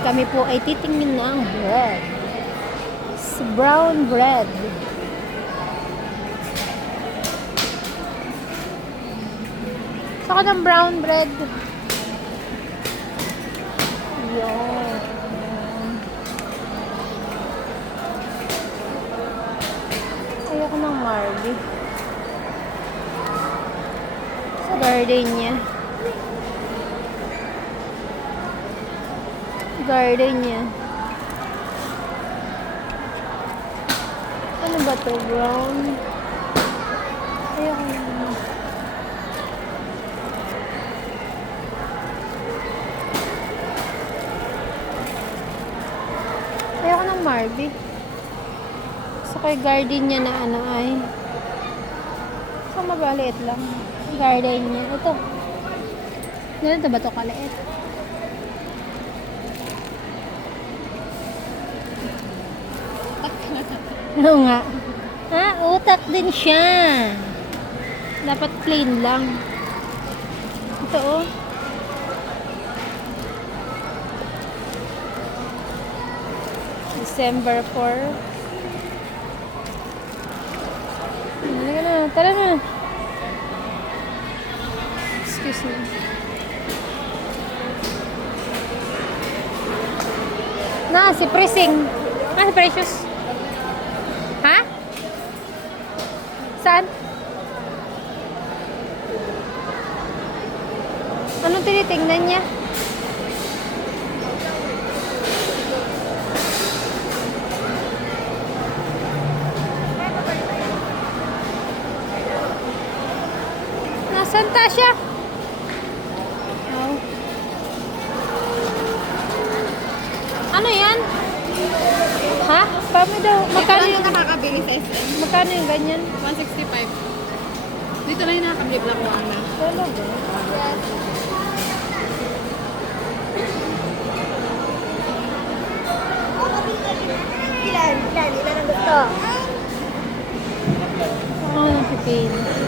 kami po ay titingin ng bread. Brown bread. Saka ng brown bread. Yun. Ayoko ng Marley. Sa gardenia. Gardenia. Ano ba to? Brown? Ayoko na. Ayoko ng Marley. So, kay gardenia na ano ay. So, mabaliit lang. Gardenia. Ito. Ganito ba ito kaliit? Oo nga. Ah, utak din siya. Dapat plain lang. Ito oh. December 4. Halika na. Tara na. Excuse me. Si Pressing. Si Precious. Ha? Saan? Anong tinitingnan niya? Nasaan siya? Oh. Ano yan? Ha? Paano daw? Magkano yung nakakabili sa SM? Magkano yung ganyan? 165. Dito na yung nakakabili Black Wanda. Talaga? Ilan ang gusto? Ano ang pipin?